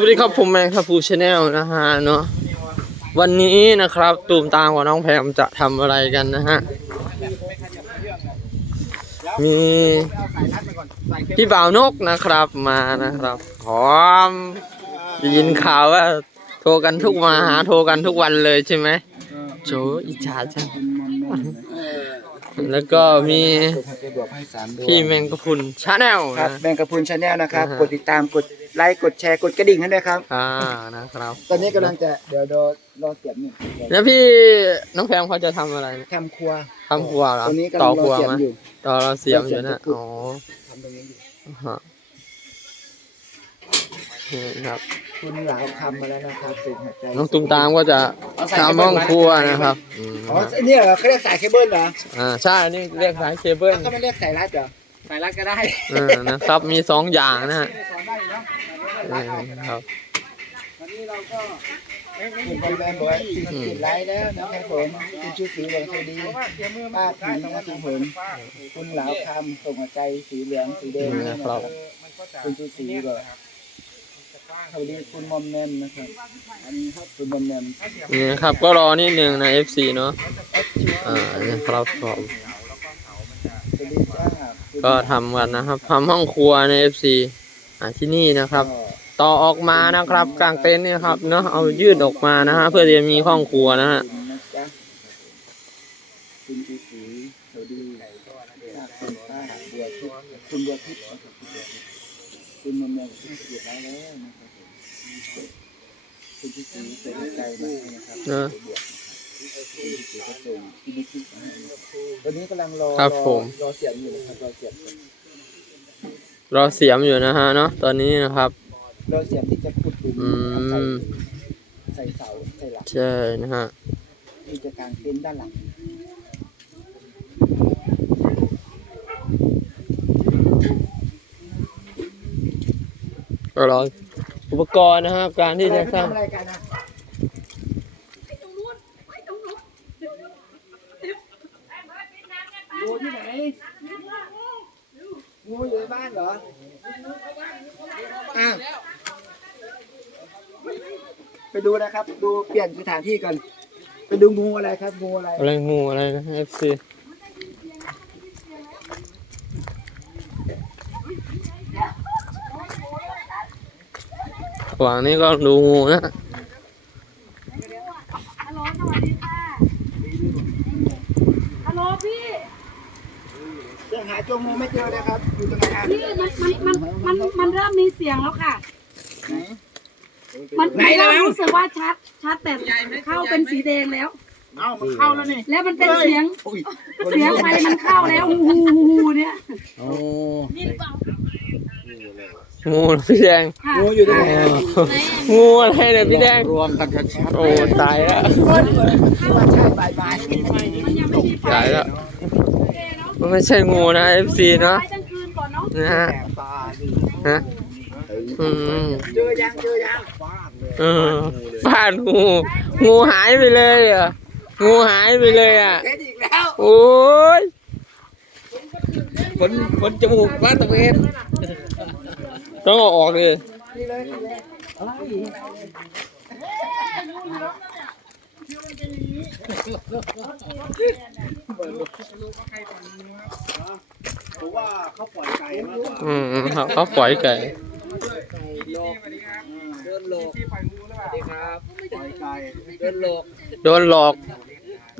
วัสดีครับผมแมงคาฟูชาแนลนะฮะเนาะวันนี้นะครับตูมตามกับน้องแพมจะทำอะไรกันนะฮะมีพี่บ่าวนกนะครับมานะครับพร้อมได้ยินข่าวว่า โทรกันทุกมาหาโทรกันทุกวันเลยใช่ไหมโจอิจฉาจังแล้วก็มีพี่แมงกะพรุนชาแนลครับนะแมงกะพรุนชาแนลนะครับอ่าฮะกดติดตามกด ไลค์กดแชร์กดกระดิ่งให้ด้วยครับ อ่านะครับ ตอนนี้กำลังจะเดี๋ยวรอรอเสียบนี่เดี๋ยวแล้วพี่น้องแพมเขาจะทำอะไรเนี่ยทำครัวทำครัวเหรอตอนนี้กำต่ลัองครรัอวเสียบไหมอยู่ ต่อเราเสียมอยู่นะเราเสียบอ๋อทำตรงนี้อยู่ฮะนี่ครับ คุณหลาวคำมาแล้วนะครับสูงหัวใจน้องตุ้มตามก็จะทำห้องครัวนะครับอืมอ๋อเนี่ยเหรอเขาเรียกสายเคเบิลเหรออ่าใช่นี่เรียกสายเคเบิล เขาไม่เรียกสายรัดเหรอ สายรัดก็ได้อ่านะครับมีสองอย่างนะฮะสอนได้อยู่เนาะนี่ครับวันนี้เราก็คุณบอลแบนบอกว่าสี่สิบไลค์แล้วนะครับผมคุณชูสีเหลืองสวัสดีป้าผิงนะครับผมคุณหลาวคำส่งหัวใจสีเหลืองสีแดงนี่นะครับคุณชูสีบอกสวัสดีคุณมอมแนมนะครับอันนี้ครับคุณมอมแนมนี่นะครับก็รอนิดนึงนะ FC เนาะอ่านี่ครับผมสวัสดีจ้าคุณ ก็ทำกันนะครับทำห้องครัวใน FC อ่าที่นี่นะครับก็ต่อออกมานะครับ กลางเต็นท์เนี่ยครับเนาะเอายืดออกมานะฮะเพื่อที่จะมีห้องครัวนะฮะนะจ๊ะคุณชูสีสวัสดีป้าคุณป้าบัวทิพย์คุณบัวทิพย์นะครับคุณมอมแนมที่เสียบไว้แล้วนะครับผมคุณชูสีเสียใจมาให้นะครับ เนอะวันนี้กำลังรอครับผม รอเสียงอยู่นะครับรอเสียงรอเสียมอยู่นะฮะเนาะตอนนี้นะครับ รอเสียงที่จะขุดหลุมอืเอาใส่มใส่เสาใส่หลักใช่นะฮะที่จะกางเต็นท์ด้านหลังก็รออุปกรณ์นะครับการที่จะสร้าง ทำอะไรกันนะงูที่ไหน งูอยู่ในบ้านเหรออ้าวไปดูนะครับ ดูเปลี่ยนสถานที่กัน ไปดูงูอะไรครับ งูอะไร อะไรงูอะไรนะ FC หวังนี้ก็ดูงูนะ ฮัลโหลสวัสดีค่ะ ฮัลโหลพี่ ยังหาตัวงูไม่เจ อเลยครับอยู่ตรงไหนอะพี่มันมันมันมันมันเริ่มมีเสียงแล้วค่ะมันไหนแล้ว เริ่มรู้สึกว่าชัดชัดแต่เข้าเป็นสีแดงแล้ว เอ้ามันเข้าแล้วนี่แล้วมันเป็นเสียงอุ้ยเสียงไฟมันเข้าแล้วฮูฮูฮูฮูเนี่ยโอ้งูเหรอพี่แดงค่ะงูอยู่ตรงไหนงูอะไรเนี่ยพี่แดงรวมกันชัดโอ้ตายแล้วๆที่ว่าใช่บายบายมันยังไม่มีไฟตายแล้วโอเคเนาะมันไม่ใช่งูนะ FC เนาะ ไฟกลางคืนก่อนเนาะ นะฮะตาดิฮะอืมเจอยังเจอยังเออฟาดงูงูหายไปเลยอะงูหายไปเลยอะเห็นอีกแล้วโอ้ยขนขนจมูกว่าตะเวนต้องเอาออกเลยนี่ เลยนี่เลยอะไรอืมเขาปล่อยไก่เดินโลกสวัสดีครับปล่อยไก่เดินโลกโดนหลอก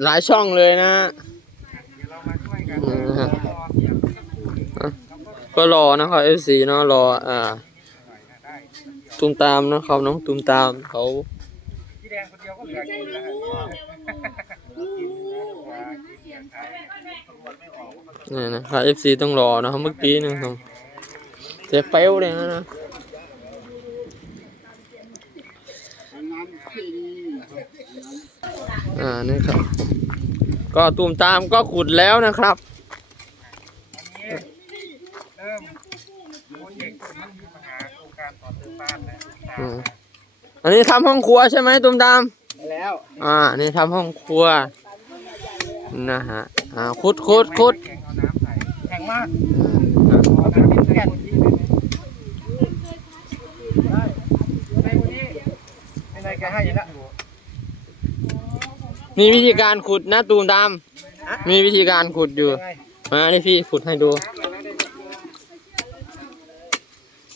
หลายช่องเลยนะอืมฮะอะก็รอนะครับ FC เนาะรออ่าตุมตามนะครับน้องตุมตามเขา นี่นะครับ FC ต้องรอนะครับเมื่อกี้นะครับเจ็บเป้วเลยนะอ่านี่ครับ ก็ตุ่มตามก็ขุดแล้วนะครับเริ่มโปรเจกต์มันมีปัญหาโครงการต่อเติมบ้านแล้ว อืมอันนี้ทำห้องครัวใช่ไหมตุ่มตามมาแล้ว อ่านี่ทำห้องครัวนะฮะอ่าขุดขุดขุดแข่งเอาน้ำใส่แข่งมากอืมเอาน้ำเป็นแก่นที่เลยไแกให้อยู่แล้วมีวิธีการขุดนะตูมตามมีวิธีการขุดอยู่ มาดิพี่ขุดให้ดู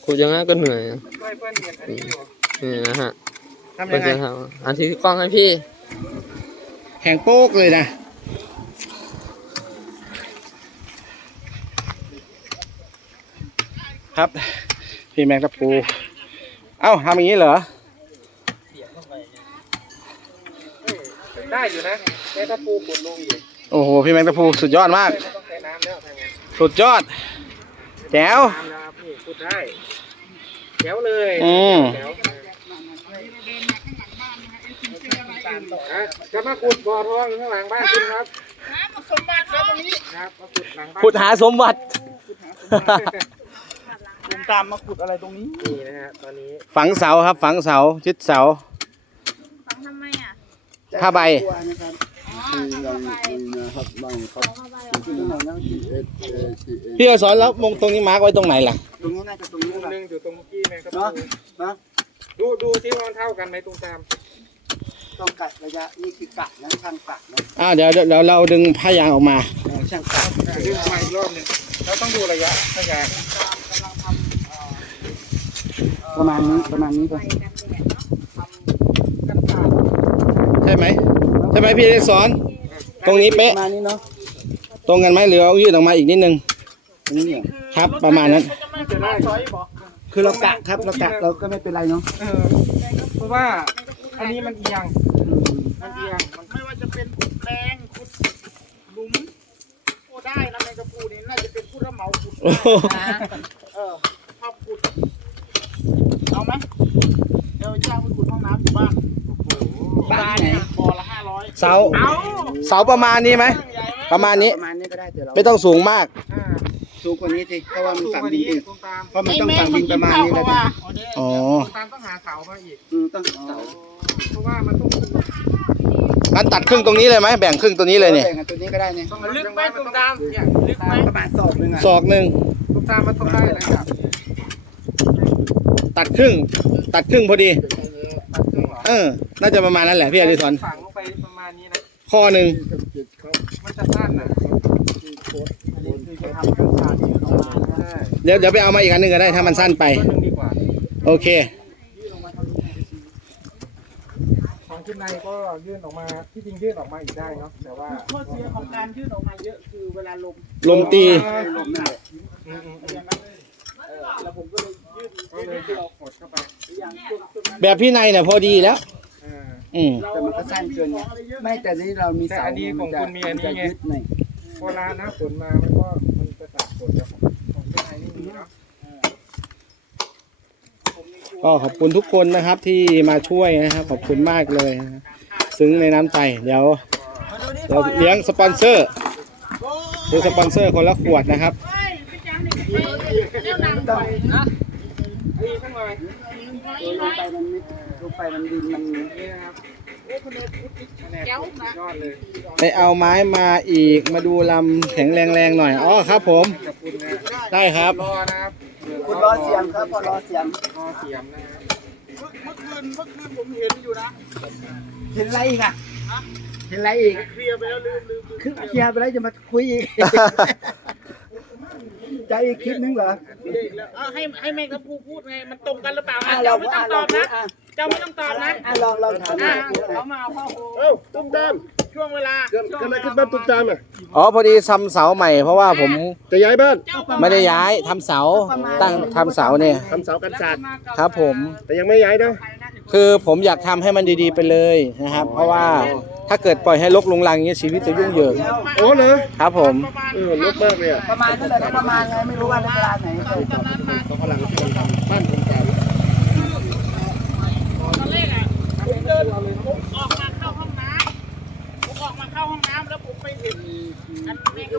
ขุดอยังไงก็เหนื่อยอะช่วยเพื่อนเรียนอันนี้อยู่นี่นะฮะทำก็ยังไงจะทำอันที่กล้องให้พี่ แข่งโป๊กเลยนะ ครับ พี่แมงตะปู เอ้าทำอย่างนี้เหรอได้อยู่นะแค่ถ้าปูขุดลงอยู่ โอ้โห พี่แมงตะปูสุดยอดมากไม่ต้องใช้น้ำแล้วทางนี้สุดยอด แจ๋วน้ำแล้วครับนี่ขุดได้แถวเลย อืม แถวอะจะมาขุดบ่อทองอยู่ข้างหลังบ้านคุณครับสมบัติแล้วตรงนี้ครับมาขุดหลังบ้านขุดหาสมบัติลุงตามมาขุดอะไรตรงนี้นี่นะฮะตอนนี้ฝังเสาครับ ฝังเสาชิดเสา ฟังทำไมอะผ้าใบพี่อสอนแล้วมงตรงนี้มาร์กไว้ตรงไหนล่ะ ตรงนี้น่าจะตรงนี้มุมแหละหนึงอยู่ตรงเมื่อกี้แมงกะพเนาะรุนเนาะดูดูซิว่ามันเท่ากันไหมตรงตาม ต้องกัดระยะนี่คือกะนะช่างกะนะอ้าวเดี๋ยวเดี๋ยวเดี๋ยวเราดึงผ้ายางออกมาเออช่างกะอะดึงมาอีกรอบหนึงเราต้องดูระยะถ้ายางประมาณนี้ประมาณนี้ก็ใช่ไหมใช่ไหมพี่ได้สอน ตรงนี้ปเป๊ะระมาณนี้เนาะตรงกันไหมหรือเอายืดออกมาอีกนิดนึงตรงนี้เนี่ยครับประมาณนั้นจะได้คือเรากะครับเรากะเราก็ไม่เป็นไรเนาะเออเพราะว่าอันนี้มันเอียงอืมมั นเอียงมันไม่ว่าจะเป็นขุดแรงขุดหลุมโอ้ได้นะแมงกะพรูนี่น่าจะเป็นผู้รับเหมาขุดโอ้โหเออชอบขุดเอาไหมเดี๋ยวจ้างไปขุดห้องน้ำอยู่บ้านบ้านไหนบ่อละห้าร้อยเสาเอาเสาประมาณนี้ไหมใหญ่ไหมประมาณนี้ประมาณนี้ก็ได้แต่เราไม่ต้องสูงมาก อ่าสูงกว่านี้สิเพราะว่ามันสูงฝังกว่าดินนี้อีกตรงตามเพราะมันต้องฝังดินประมาณนี้เลยเพราะนะว่าอ๋อตรงตามต้องหาเสามาอีกอืมต้องเสาเพราะว่ามันต้อง งั้นตัดครึ่งตรงนี้เลยไหมแบ่งครึ่งตัวนี้เลยเนี่ยแบ่งกันตัวนี้ก็ได้เนี่ยต้องลึกไหมตรงตามเนี่ยลึกไหมประมาณศอกหนึงอะศอกหนึ่งตรงตามมันต้องได้เลยครับตัดครึ่ง ตัดครึ่งพอดีตัดครึ่งเหรอเออ น่าจะประมาณนั้นแหละพี่อดิศรฝังลงไปประมาณนี้นะข้อหนึ่งมันจะสั้นนะคือจะทำกันศาสตร์ที่เอามานะใช่เดี๋ยวเดี๋ยวไปเอามาอีกอันหนึ่งก็ได้ถ้ามันสั้นไปต้นหนึ่งดีกว่าโอเค ของขึ้น ในก็ยื่นออกมาที่จริงยื่นออกมาอีกได้เนาะแต่ว่าข้อเสียของการยื่นออกมาเยอะคือเวลาลมลมตี ลมนั่นแหละอืมอืมอืมอย่างนั้นเลยเออแล้วผมก็เลยยื่นก็เลยที่เรากดเข้าไปอย่างต้นต้นนั้นแบบพี่ในเนี่ยพอดีแล้วอ่าอืมแต่มันก็สั้นเกินไง ไม่แต่นี่เรามีเสาแต่อันนี้ของคุณมีอันนี้ไง จะยึดหน่อยพอร้านหน้าฝนมามันก็มันจะตัดฝนจากของที่ไทยนี่มีเนาะ ก็ขอบคุณทุกคนนะครับที่มาช่วยนะครับขอบคุณมากเลยซึ้งในน้ำใจเดี๋ยวเดี๋ยวเลี้ยงสปอนเซอร์หรือสปอนเซอร์คนละขวดนะครับไปเอาไม้มาอีกมาดูลำแข็งแรงๆหน่อยอ๋อครับผม ได้ครับรอนะ ครับคุณรอเสียงครับพอรอเสียงรอเสียมนะครับเมื่อคืนเมื่อคืนผมเห็นอยู่นะ เห็นอะไรอีกอะเห็นอะไรอีกเคลียร์ไปแล้วลืมลืมลืมคือเคลียร์ไปแล้วจะมาคุยอีกจะอีกคลิปนึงเหรอเคลียร์อีกแล้วเอาให้ให้แมงกะพรูพูดไงมันตรงกันหรือเปล่าอะอะเราเจ้าไม่ต้อะองตเราอบพูดนะอะเจ้าไม่ต้องตอบนะอะลองลองถามอะพูดเขามาเอาผ้าห่มเอ้าตุ้มตาม ช่วงเวลากิดเกิอะไรขึ้นบ้านตุ๊กตามอะอ๋อพอดีทำเสาใหม่เพราะว่าผมจะย้ายบ้านไม่ได้ย้ายทำเสาตั้งทำเสาเนี่ยทำเสากันสัตว์ครับผม แต่ยังไม่ย้ายนะคือผมอยากทำให้มันดีๆไปเลยนะครับ เพราะว่าถ้าเกิดปล่อยให้ลกลงลังอย่างเงี้ยชีวิตจะยุ่งเหยิงโอ้เลยครับผม เออลบมากเลยอะประมาณเท่าไหร่ประมาณไงไม่รู้ว่าเวลาไหนเขากำลังที่มันทำบ้านโครงกตอนแรกอะผมเดิน 嗯ปถึ